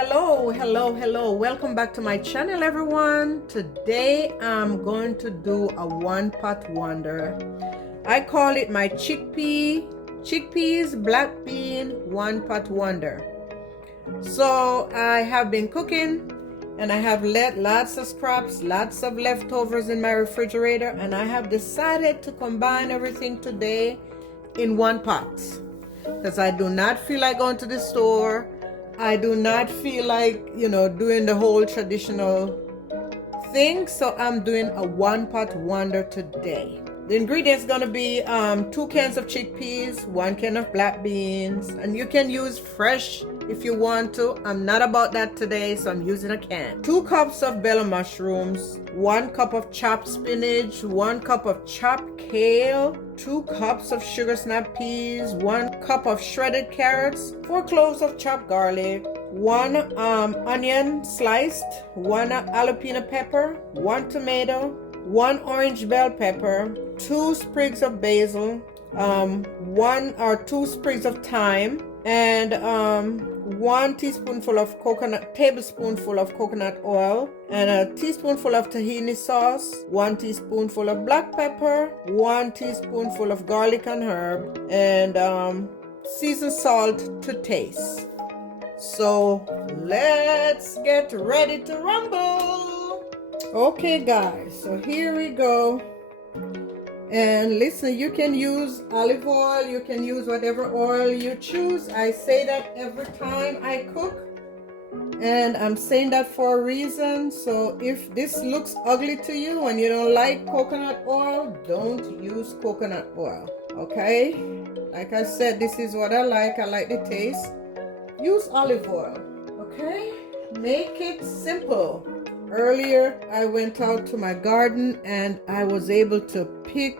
Hello. Welcome back to my channel, everyone. Today I'm going to do a one pot wonder. I call it my chickpeas black bean one pot wonder. So I have been cooking and I have let lots of scraps, lots of leftovers in my refrigerator, and I have decided to combine everything today in one pot because I do not feel like going to the store. I do not feel like, doing the whole traditional thing. So I'm doing a one pot wonder today. The ingredients going to be 2 cans of chickpeas, 1 can of black beans, and you can use fresh if you want to. I'm not about that today, so I'm using a can. 2 cups of bell mushrooms, 1 cup of chopped spinach, 1 cup of chopped kale, 2 cups of sugar snap peas, 1 cup of shredded carrots, 4 cloves of chopped garlic, 1 onion sliced, 1 jalapeno pepper, 1 tomato, 1 orange bell pepper, 2 sprigs of basil, 1 or 2 sprigs of thyme, and 1 tablespoonful of coconut oil, and a teaspoonful of tahini sauce, 1 teaspoonful of black pepper, 1 teaspoonful of garlic and herb, and seasoned salt to taste. So let's get ready to rumble. Okay guys, so here we go. And listen, you can use olive oil, you can use whatever oil you choose. I say that every time I cook, and I'm saying that for a reason. So if this looks ugly to you and you don't like coconut oil, don't use coconut oil, okay? Like I said, this is what I like the taste. Use olive oil, okay? Make it simple. Earlier, I went out to my garden and I was able to pick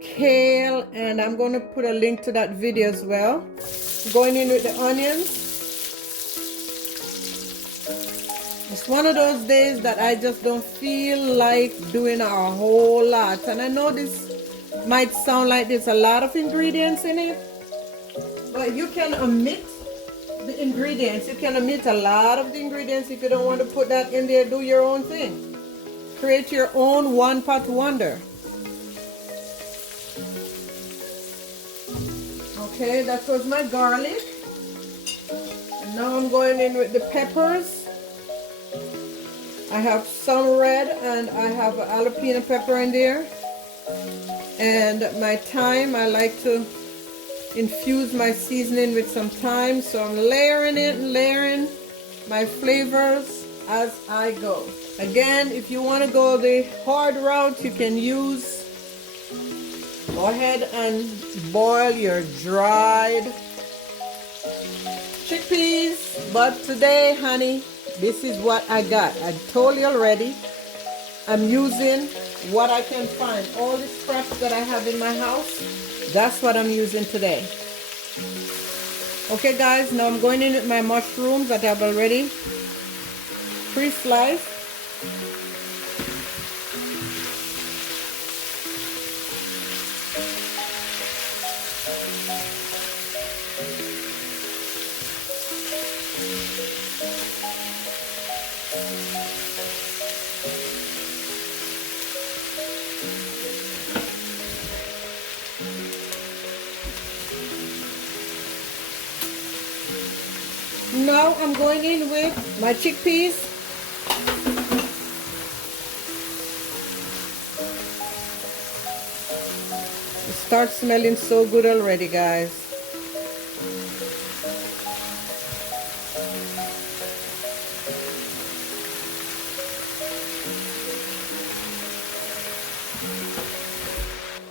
kale, and I'm going to put a link to that video as well. Going in with the onions. It's one of those days that I just don't feel like doing a whole lot. And I know this might sound like there's a lot of ingredients in it, but you can omit the ingredients. You can omit a lot of the ingredients if you don't want to put that in there. Do your own thing. Create your own one pot wonder. Okay, that was my garlic. And now I'm going in with the peppers. I have some red and I have a jalapeno pepper in there. And my thyme, I like to infuse my seasoning with some thyme, so I'm layering it and layering my flavors as I go. Again, if you want to go the hard route, you can go ahead and boil your dried chickpeas, but today, honey, this is what I got. I told you already, I'm using what I can find. All the scraps that I have in my house, that's what I'm using today. Okay guys, now I'm going in with my mushrooms that I've already pre-sliced. Now I'm going in with my chickpeas. It starts smelling so good already, guys.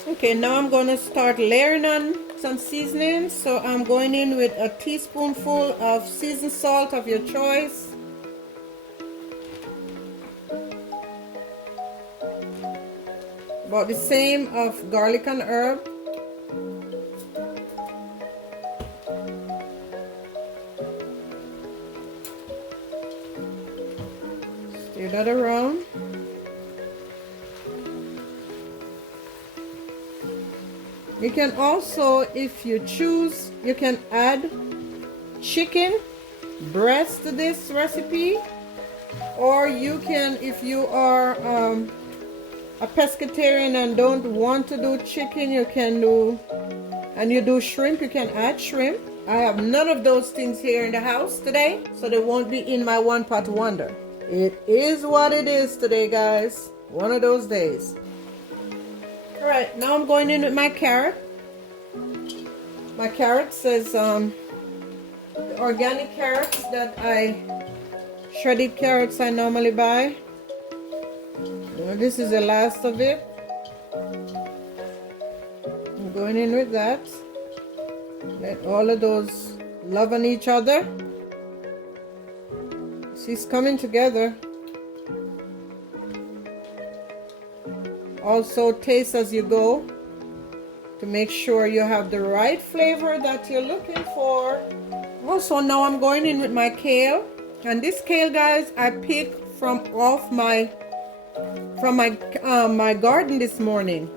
Okay, now I'm going to start layering on some seasoning. So I'm going in with a teaspoonful of seasoned salt of your choice. About the same of garlic and herb. Stir that around. You can also, if you choose, you can add chicken breast this recipe, or you can, if you are a pescatarian and don't want to do chicken, you can do, and you do shrimp, you can add shrimp. I have none of those things here in the house today, so they won't be in my one pot wonder. It is what it is today, guys. One of those days. All right, now I'm going in with my carrot. My carrot says the organic carrots that shredded carrots I normally buy. This is the last of it. I'm going in with that. Let all of those love on each other. See, it's coming together. Also taste as you go to make sure you have the right flavor that you're looking for. Also, now I'm going in with my kale, and this kale, guys, I picked from my garden this morning.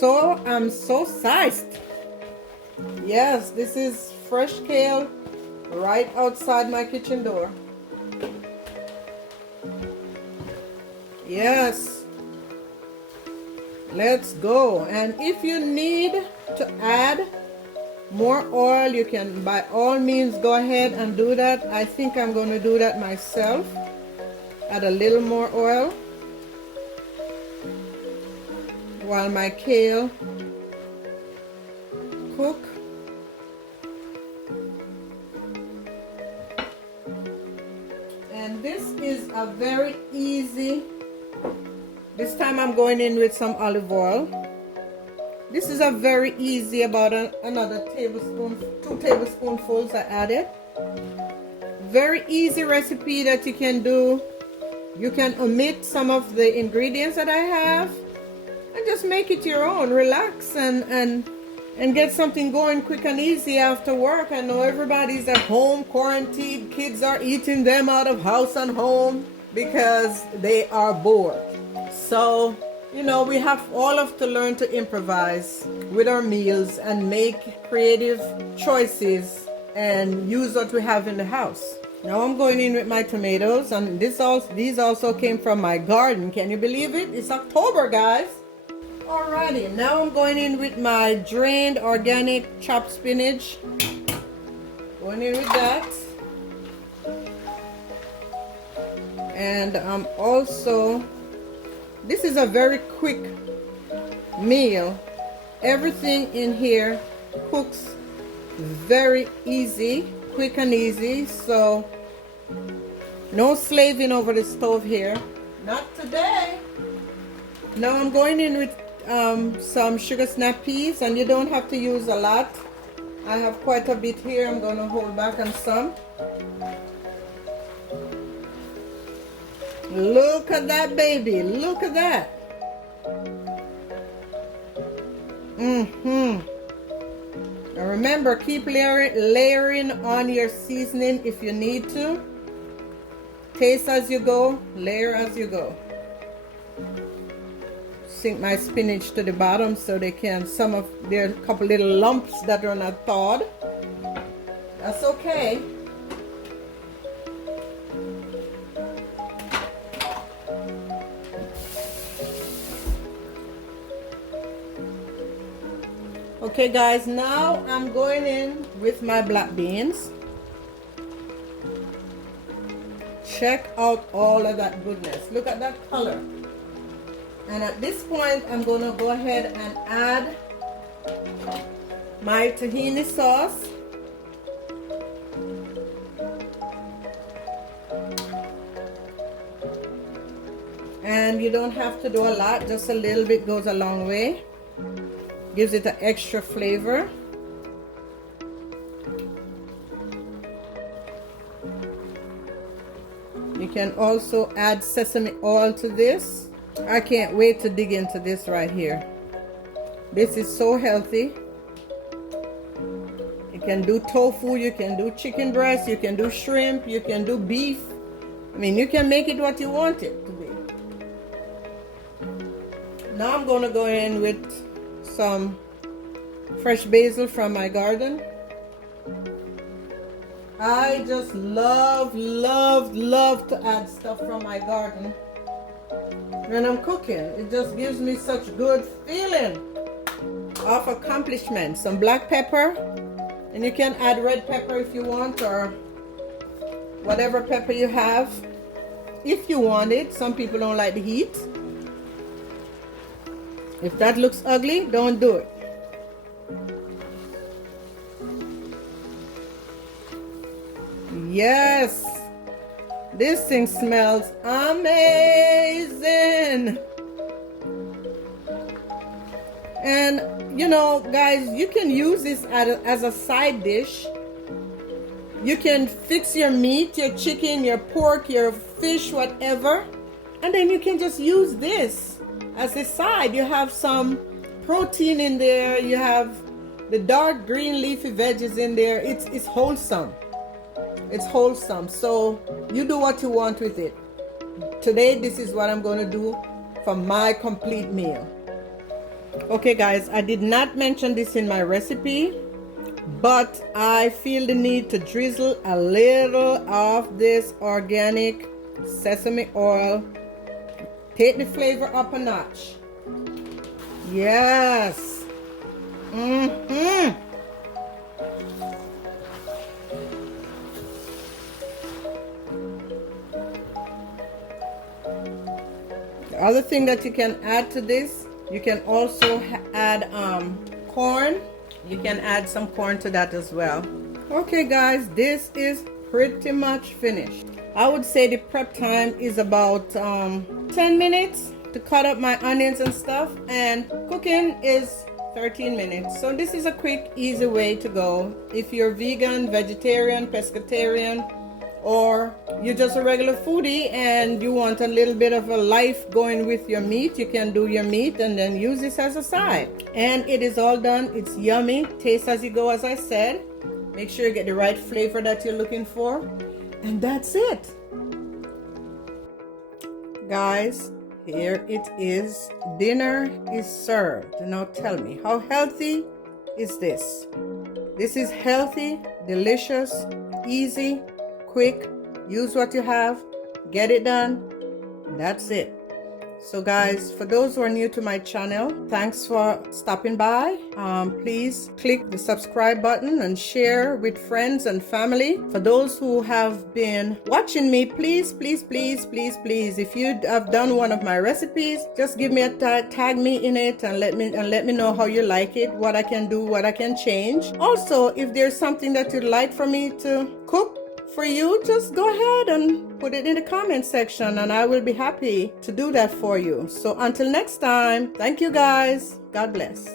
So I'm so sized. Yes, this is fresh kale right outside my kitchen door. Yes. Let's go. And if you need to add more oil, you can by all means go ahead and do that. I think I'm going to do that myself. Add a little more oil while my kale cook. And this is a very easy, this time I'm going in with some olive oil. This is a very easy, about another tablespoon, 2 tablespoonfuls I added. Very easy recipe that you can do. You can omit some of the ingredients that I have and just make it your own. Relax and get something going quick and easy after work. I know everybody's at home, quarantined. Kids are eating them out of house and home because they are bored. So, you know, we have to learn to improvise with our meals and make creative choices and use what we have in the house. Now I'm going in with my tomatoes, and these also came from my garden. Can you believe it? It's October, guys. Alrighty, now I'm going in with my drained organic chopped spinach. Going in with that. And I'm also, this is a very quick meal. Everything in here cooks very easy, quick and easy. So no slaving over the stove here. Not today. Now I'm going in with some sugar snap peas, and you don't have to use a lot. I have quite a bit here. I'm going to hold back on some. Look at that, baby. Look at that. Now remember, keep layering on your seasoning if you need to. Taste as you go, layer as you go. Sink my spinach to the bottom so they can, there are a couple little lumps that are not thawed. That's okay. Okay guys, now I'm going in with my black beans. Check out all of that goodness. Look at that color. And at this point, I'm going to go ahead and add my tahini sauce. And you don't have to do a lot, just a little bit goes a long way. Gives it an extra flavor. You can also add sesame oil to this. I can't wait to dig into this right here. This is so healthy. You can do tofu, you can do chicken breast, you can do shrimp, you can do beef. I mean, you can make it what you want it to be. Now I'm going to go in with some fresh basil from my garden. I just love to add stuff from my garden when I'm cooking. It just gives me such good feeling of accomplishment. Some black pepper, and you can add red pepper if you want, or whatever pepper you have if you want it. Some people don't like the heat. If that looks ugly, don't do it. Yes, this thing smells amazing. And you know, guys, you can use this as a side dish. You can fix your meat, your chicken, your pork, your fish, whatever, and then you can just use this as a side. You have some protein in there, you have the dark green leafy veggies in there. It's wholesome. It's wholesome. So you do what you want with it. Today, this is what I'm going to do for my complete meal. Okay guys, I did not mention this in my recipe, but I feel the need to drizzle a little of this organic sesame oil. Take the flavor up a notch. Yes. The other thing that you can add to this, you can also add corn. You can add some corn to that as well. Okay guys, this is pretty much finished. I would say the prep time is about 10 minutes to cut up my onions and stuff, and cooking is 13 minutes. So this is a quick, easy way to go. If you're vegan, vegetarian, pescatarian, or you're just a regular foodie and you want a little bit of a life going with your meat, you can do your meat and then use this as a side. And it is all done. It's yummy. Taste as you go, as I said. Make sure you get the right flavor that you're looking for. And that's it. Guys, here it is. Dinner is served. Now tell me, how healthy is this? This is healthy, delicious, easy, quick. Use what you have, get it done. That's it. So guys, for those who are new to my channel, thanks for stopping by. Please click the subscribe button and share with friends and family. For those who have been watching me, please, if you have done one of my recipes, just give me a tag me in it and let me know how you like it, what I can do, what I can change. Also, if there's something that you'd like for me to cook for you, just go ahead and put it in the comment section and I will be happy to do that for you. So until next time, thank you guys. God bless.